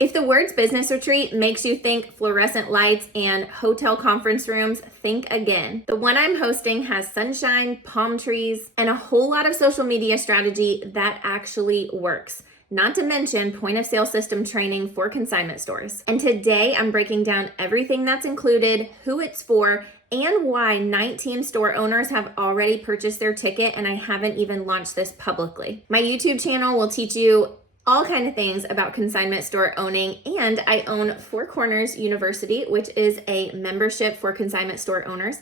If the words business retreat makes you think fluorescent lights and hotel conference rooms, think again. The one I'm hosting has sunshine, palm trees, and a whole lot of social media strategy that actually works. Not to mention point of sale system training for consignment stores. And today I'm breaking down everything that's included, who it's for, and why 19 store owners have already purchased their ticket, and I haven't even launched this publicly. My YouTube channel will teach you all kind of things about consignment store owning, and I own Four Corners University, which is a membership for consignment store owners.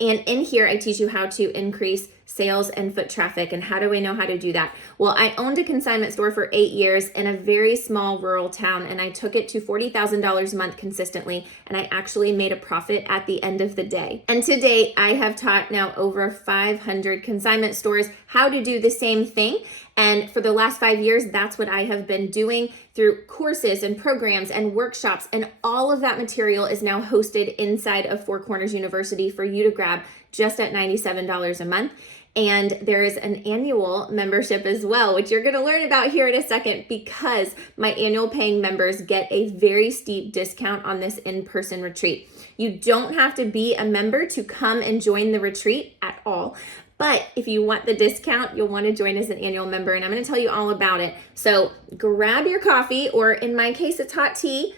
And in here, I teach you how to increase sales and foot traffic. And how do I know how to do that? Well, I owned a consignment store for 8 years in a very small rural town, and I took it to $40,000 a month consistently, and I actually made a profit at the end of the day. And to date, I have taught now over 500 consignment stores how to do the same thing. And for the last 5 years, that's what I have been doing through courses and programs and workshops. And all of that material is now hosted inside of Four Corners University for you to grab just at $97 a month. And there is an annual membership as well, which you're going to learn about here in a second, because my annual paying members get a very steep discount on this in-person retreat. You don't have to be a member to come and join the retreat at all. But if you want the discount, you'll want to join as an annual member, and I'm going to tell you all about it. So grab your coffee, or in my case, it's hot tea,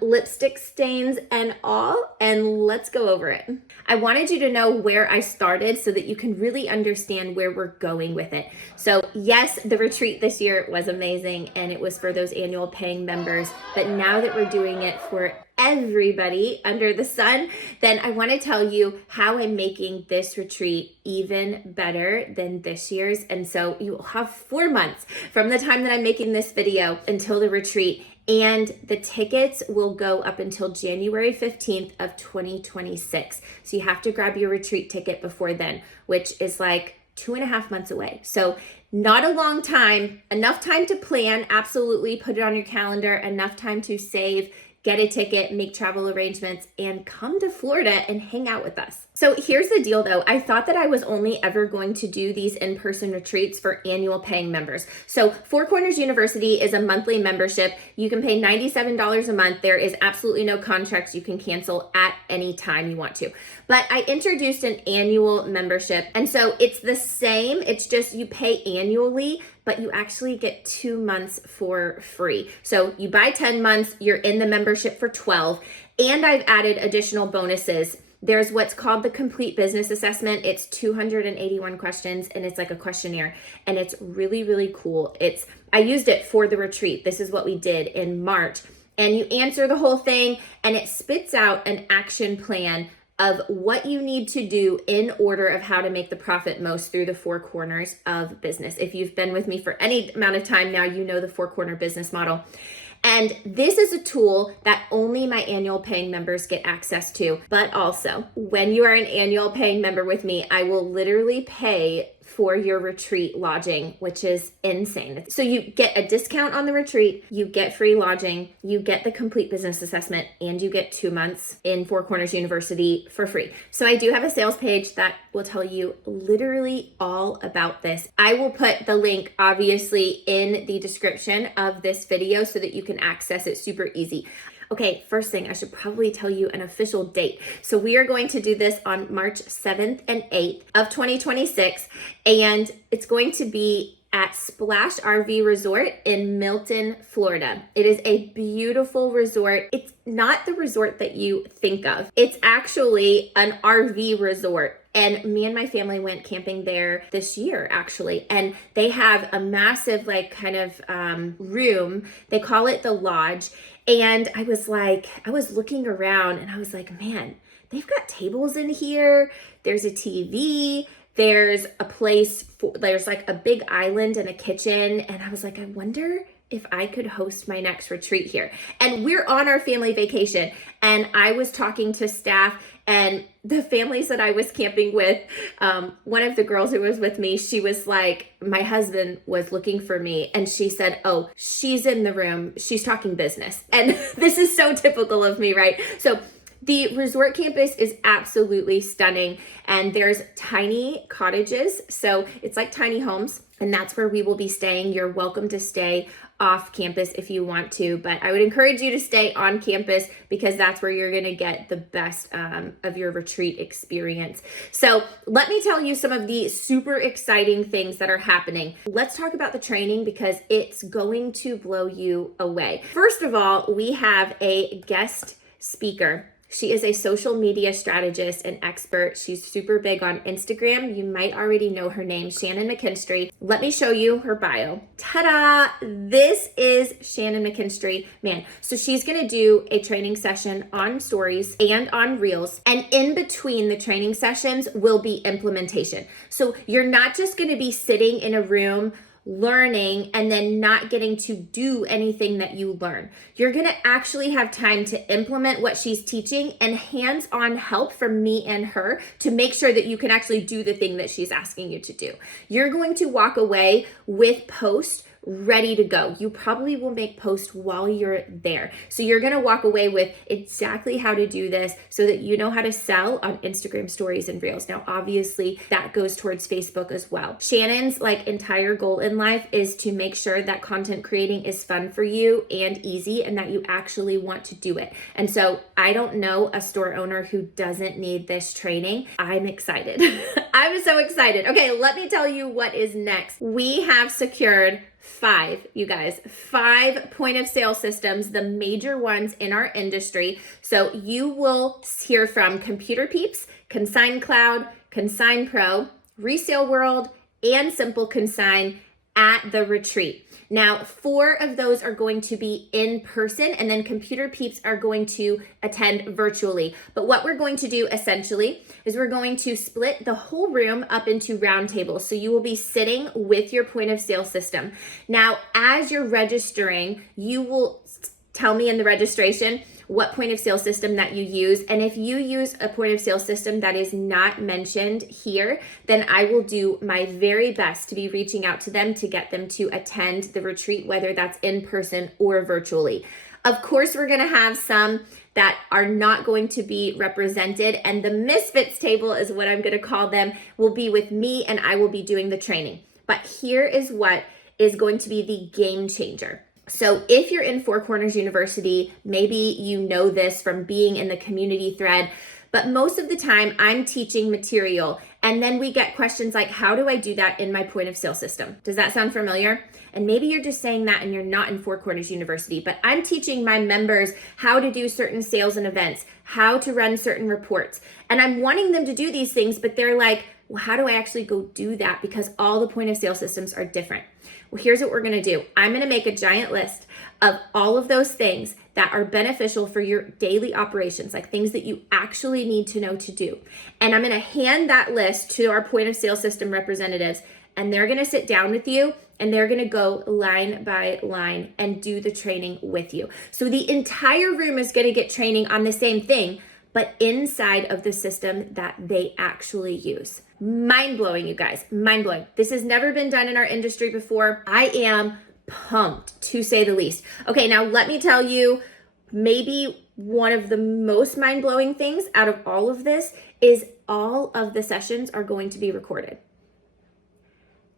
lipstick stains and all, and let's go over it. I wanted you to know where I started so that you can really understand where we're going with it. So yes, the retreat this year was amazing, and it was for those annual paying members. But now that we're doing it for everybody under the sun, then I want to tell you how I'm making this retreat even better than this year's. And so you will have 4 months from the time that I'm making this video until the retreat. And the tickets will go up until January 15th of 2026. So you have to grab your retreat ticket before then, which is like 2.5 months away. So not a long time, enough time to plan. Absolutely put it on your calendar, enough time to save, get a ticket, make travel arrangements, and come to Florida and hang out with us. So here's the deal though. I thought that I was only ever going to do these in-person retreats for annual paying members. So Four Corners University is a monthly membership. You can pay $97 a month. There is absolutely no contracts. You can cancel at any time you want to. But I introduced an annual membership. And so it's the same. It's just you pay annually, but you actually get 2 months for free. So you buy 10 months, you're in the membership for 12. And I've added additional bonuses. There's what's called the complete business assessment. It's 281 questions, and it's like a questionnaire, and it's really, really cool. I used it for the retreat. This is what we did in March. And you answer the whole thing, and it spits out an action plan of what you need to do in order of how to make the profit most through the four corners of business. If you've been with me for any amount of time now, you know the four corner business model. And this is a tool that only my annual paying members get access to. But also, when you are an annual paying member with me, I will literally pay for your retreat lodging, which is insane. So you get a discount on the retreat, you get free lodging, you get the complete business assessment, and you get 2 months in Four Corners University for free. So I do have a sales page that will tell you literally all about this. I will put the link obviously in the description of this video so that you can access it super easy. Okay, first thing, I should probably tell you an official date. So we are going to do this on March 7th and 8th of 2026, and it's going to be at Splash RV Resort in Milton, Florida. It is a beautiful resort. It's not the resort that you think of. It's actually an RV resort. And me and my family went camping there this year, actually. And they have a massive, room. They call it the lodge. And I was looking around and I was like, man, they've got tables in here. There's a TV. There's a place there's like a big island and a kitchen. And I was like, I wonder if I could host my next retreat here. And we're on our family vacation. And I was talking to staff and the families that I was camping with, one of the girls who was with me, she was like, my husband was looking for me. And she said, oh, she's in the room. She's talking business. And this is so typical of me, right? So the resort campus is absolutely stunning. And there's tiny cottages. So it's like tiny homes. And that's where we will be staying. You're welcome to stay off campus if you want to, but I would encourage you to stay on campus because that's where you're going to get the best of your retreat experience. So let me tell you some of the super exciting things that are happening. Let's talk about the training because it's going to blow you away. First of all, we have a guest speaker. She is a social media strategist and expert. She's super big on Instagram. You might already know her name, Shannon McKinstry. Let me show you her bio. Ta-da! This is Shannon McKinstry. Man, so she's gonna do a training session on stories and on reels. And in between the training sessions will be implementation. So you're not just gonna be sitting in a room learning and then not getting to do anything that you learn. You're going to actually have time to implement what she's teaching and hands-on help from me and her to make sure that you can actually do the thing that she's asking you to do. You're going to walk away with posts ready to go. You probably will make posts while you're there. So you're going to walk away with exactly how to do this so that you know how to sell on Instagram stories and reels. Now, obviously that goes towards Facebook as well. Shannon's entire goal in life is to make sure that content creating is fun for you and easy and that you actually want to do it. And so I don't know a store owner who doesn't need this training. I'm excited. I'm so excited. Okay, let me tell you what is next. We have secured 5 point of sale systems, the major ones in our industry. So you will hear from Computer Peeps, Consign Cloud, Consign Pro, Resale World, and Simple Consign at the retreat. Now, 4 of those are going to be in person, and then Computer Peeps are going to attend virtually. But what we're going to do essentially is we're going to split the whole room up into round tables. So you will be sitting with your point of sale system. Now, as you're registering, you will tell me in the registration what point of sale system that you use. And if you use a point of sale system that is not mentioned here, then I will do my very best to be reaching out to them to get them to attend the retreat, whether that's in person or virtually. Of course, we're going to have some that are not going to be represented, and the misfits table is what I'm going to call them, will be with me and I will be doing the training. But here is what is going to be the game changer. So if you're in Four Corners University, maybe you know this from being in the community thread, but most of the time I'm teaching material and then we get questions like, how do I do that in my point of sale system? Does that sound familiar? And maybe you're just saying that and you're not in Four Corners University, but I'm teaching my members how to do certain sales and events, how to run certain reports. And I'm wanting them to do these things, but they're like, well, how do I actually go do that? Because all the point of sale systems are different. Well, here's what we're going to do. I'm going to make a giant list of all of those things that are beneficial for your daily operations, like things that you actually need to know to do. And I'm going to hand that list to our point of sale system representatives, and they're going to sit down with you and they're going to go line by line and do the training with you. So the entire room is going to get training on the same thing, but inside of the system that they actually use. Mind-blowing, you guys, mind-blowing. This has never been done in our industry before. I am pumped, to say the least. Okay, now let me tell you, maybe one of the most mind-blowing things out of all of this is all of the sessions are going to be recorded.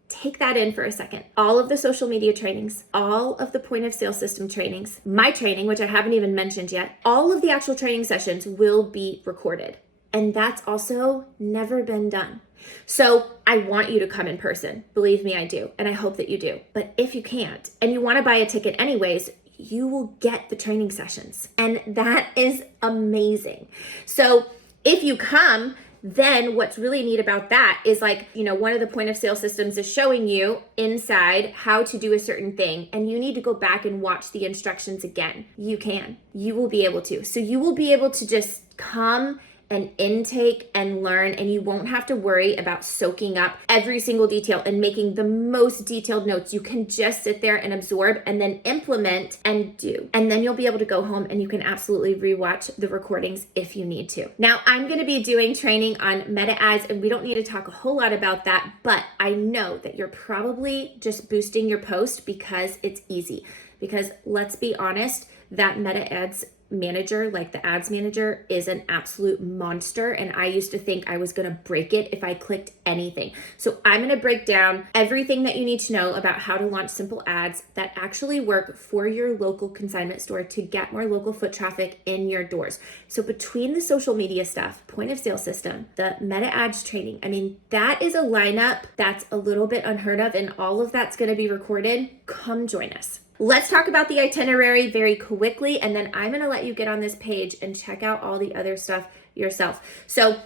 Take that in for a second. All of the social media trainings, all of the point of sale system trainings, my training, which I haven't even mentioned yet, all of the actual training sessions will be recorded. And that's also never been done. So I want you to come in person. Believe me, I do. And I hope that you do. But if you can't and you want to buy a ticket anyways, you will get the training sessions. And that is amazing. So if you come, then what's really neat about that is one of the point of sale systems is showing you inside how to do a certain thing, and you need to go back and watch the instructions again. You can. You will be able to. So you will be able to just come and intake and learn, and you won't have to worry about soaking up every single detail and making the most detailed notes. You can just sit there and absorb and then implement and do. And then you'll be able to go home and you can absolutely rewatch the recordings if you need to. Now, I'm going to be doing training on meta ads, and we don't need to talk a whole lot about that, but I know that you're probably just boosting your post because it's easy. Because let's be honest, that meta ads manager, like the ads manager, is an absolute monster. And I used to think I was going to break it if I clicked anything. So I'm going to break down everything that you need to know about how to launch simple ads that actually work for your local consignment store to get more local foot traffic in your doors. So between the social media stuff, point of sale system, the meta ads training, I mean, that is a lineup that's a little bit unheard of, and all of that's going to be recorded. Come join us. Let's talk about the itinerary very quickly, and then I'm going to let you get on this page and check out all the other stuff yourself. So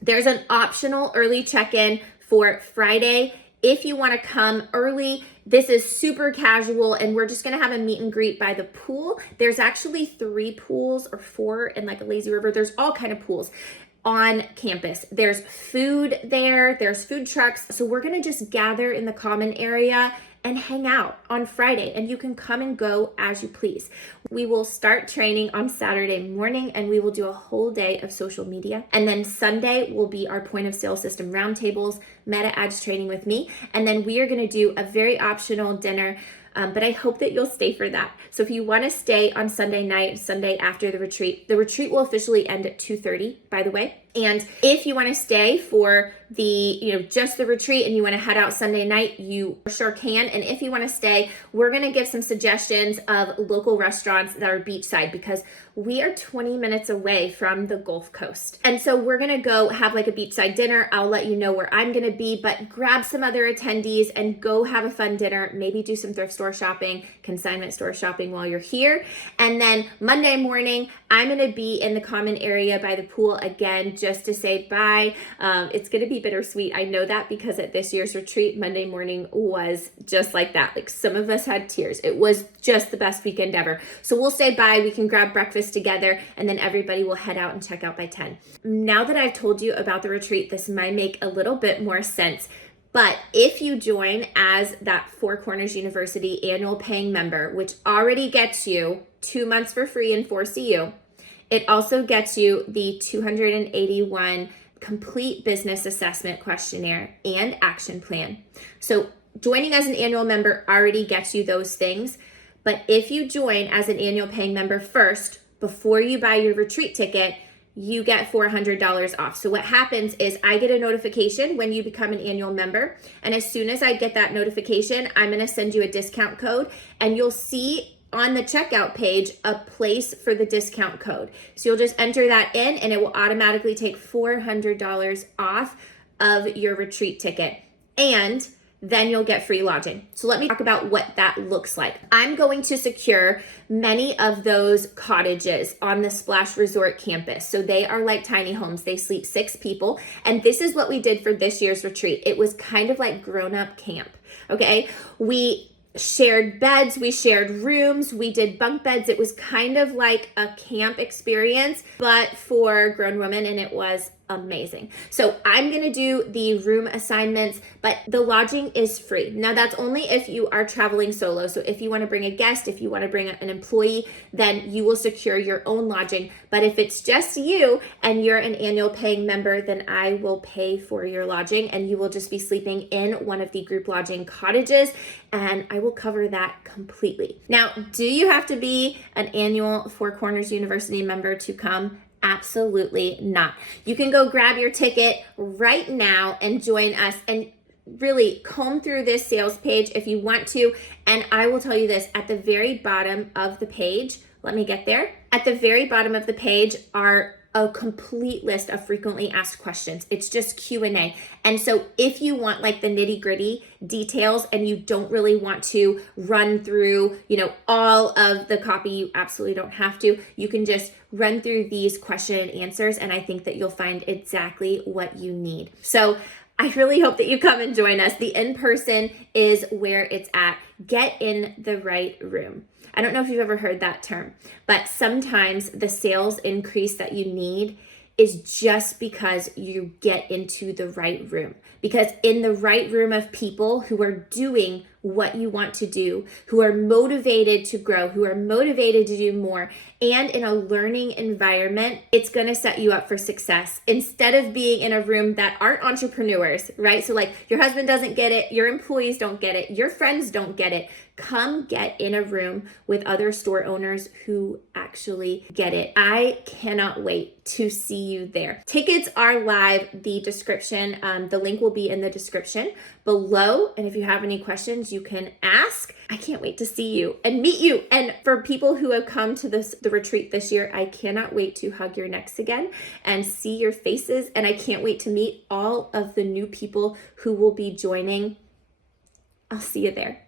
there's an optional early check-in for Friday. If you want to come early, this is super casual, and we're just going to have a meet and greet by the pool. There's actually 3 pools or 4 in like a lazy river. There's all kind of pools on campus. There's food there, there's food trucks. So we're going to just gather in the common area and hang out on Friday, and you can come and go as you please. We will start training on Saturday morning, and we will do a whole day of social media. And then Sunday will be our point of sale system roundtables, meta ads training with me. And then we are going to do a very optional dinner, but I hope that you'll stay for that. So if you want to stay on Sunday night, Sunday after the retreat will officially end at 2:30, by the way. And if you want to stay for the, just the retreat and you want to head out Sunday night, you sure can. And if you want to stay, we're going to give some suggestions of local restaurants that are beachside, because we are 20 minutes away from the Gulf Coast. And so we're going to go have like a beachside dinner. I'll let you know where I'm going to be, but grab some other attendees and go have a fun dinner. Maybe do some thrift store shopping, consignment store shopping while you're here. And then Monday morning, I'm going to be in the common area by the pool again, just to say bye. It's going to be bittersweet. I know that, because at this year's retreat, Monday morning was just like that. Like, some of us had tears. It was just the best weekend ever. So we'll say bye. We can grab breakfast together, and then everybody will head out and check out by 10. Now that I've told you about the retreat, this might make a little bit more sense. But if you join as that Four Corners University annual paying member, which already gets you 2 months for free in 4CU, it also gets you the 281 complete business assessment questionnaire and action plan. So joining as an annual member already gets you those things. But if you join as an annual paying member first, before you buy your retreat ticket, you get $400 off. So what happens is I get a notification when you become an annual member. And as soon as I get that notification, I'm going to send you a discount code, and you'll see on the checkout page a place for the discount code. So you'll just enter that in, and it will automatically take $400 off of your retreat ticket. And then you'll get free lodging. So let me talk about what that looks like. I'm going to secure many of those cottages on the Splash Resort campus. So they are like tiny homes. They sleep 6 people. And this is what we did for this year's retreat. It was kind of like grown-up camp, okay? We shared beds, we shared rooms, we did bunk beds. It was kind of like a camp experience, but for grown women, and it was amazing. So I'm going to do the room assignments, but the lodging is free. Now that's only if you are traveling solo. So if you want to bring a guest, if you want to bring an employee, then you will secure your own lodging. But if it's just you and you're an annual paying member, then I will pay for your lodging, and you will just be sleeping in one of the group lodging cottages, and I will cover that completely. Now, do you have to be an annual Four Corners University member to come? Absolutely not. You can go grab your ticket right now and join us, and really comb through this sales page if you want to. And I will tell you this, at the very bottom of the page, let me get there. At the very bottom of the page are a complete list of frequently asked questions. It's just Q&A. And so if you want like the nitty-gritty details and you don't really want to run through, all of the copy, you absolutely don't have to. You can just run through these question and answers, and I think that you'll find exactly what you need. So I really hope that you come and join us. The in-person is where it's at. Get in the right room. I don't know if you've ever heard that term, but sometimes the sales increase that you need is just because you get into the right room. Because in the right room of people who are doing what you want to do, who are motivated to grow, who are motivated to do more, and in a learning environment, it's going to set you up for success instead of being in a room that aren't entrepreneurs, right? So like your husband doesn't get it, your employees don't get it, your friends don't get it. Come get in a room with other store owners who actually get it. I cannot wait to see you there. Tickets are live. The link will be in the description below. And if you have any questions, you can ask. I can't wait to see you and meet you. And for people who have come to the retreat this year, I cannot wait to hug your necks again and see your faces. And I can't wait to meet all of the new people who will be joining. I'll see you there.